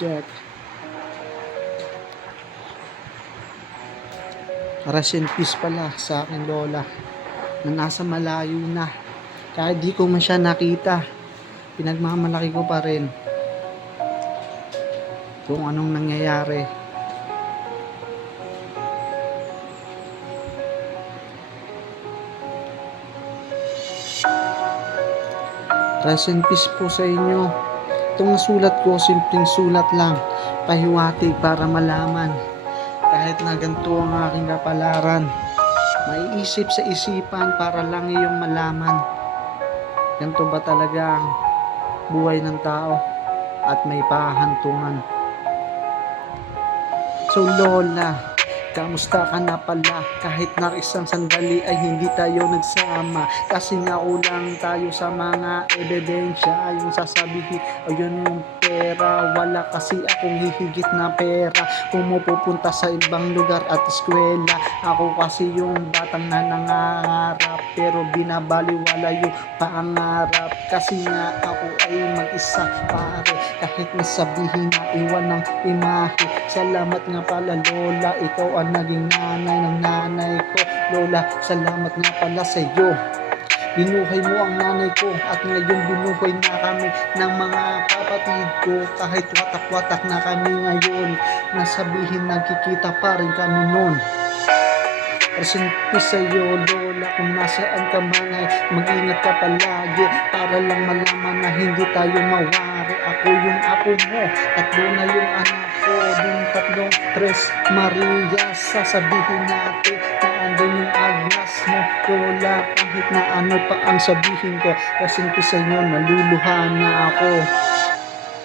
Check. Rest in peace pala sa aking lola na nasa malayo na. Kahit di ko man siya nakita, pinagmamalaki ko pa rin kung anong nangyayari. Rest in peace po sa inyo. Itong nasulat ko, simpleng sulat lang, pahiwatig para malaman. Kahit na ganito ang aking kapalaran, maiisip sa isipan para lang iyong malaman. Ganito ba talaga ang buhay ng tao at may pahantungan. So Lola, kamusta ka na pala? Kahit na isang sandali ay hindi tayo nagsama, kasi nga ulang tayo sa mga ebidensya. Yung sasabihin, ayun yung pera, wala kasi akong hihigit na pera. Pumupunta sa ibang lugar at eskwela, ako kasi yung batang nangangarap, pero binabaliwala yung pangarap. Kasi nga ako ay mag-isa pare, kahit nasabihin na iwan ng imahe. Salamat nga pala Lola, ikaw ang naging nanay ng nanay ko. Lola, salamat nga pala sa iyo. Binuhay mo ang nanay ko at ngayon binuhay na kami ng mga kapatid ko. Kahit watak-watak na kami ngayon, nasabihin nagkikita pa rin kami nun. Presente sa'yo Lola, kung nasaan ka man ay mag-ingat ka palagi, para lang malaman na hindi tayo mawari. Ako yung apo mo, tatlo na yung anak ko, yung tatlong Tres Maria. Sasabihin natin na andun yung Agnes mo Lola, kahit na ano pa ang sabihin ko. Presente sa'yo, naluluha na ako.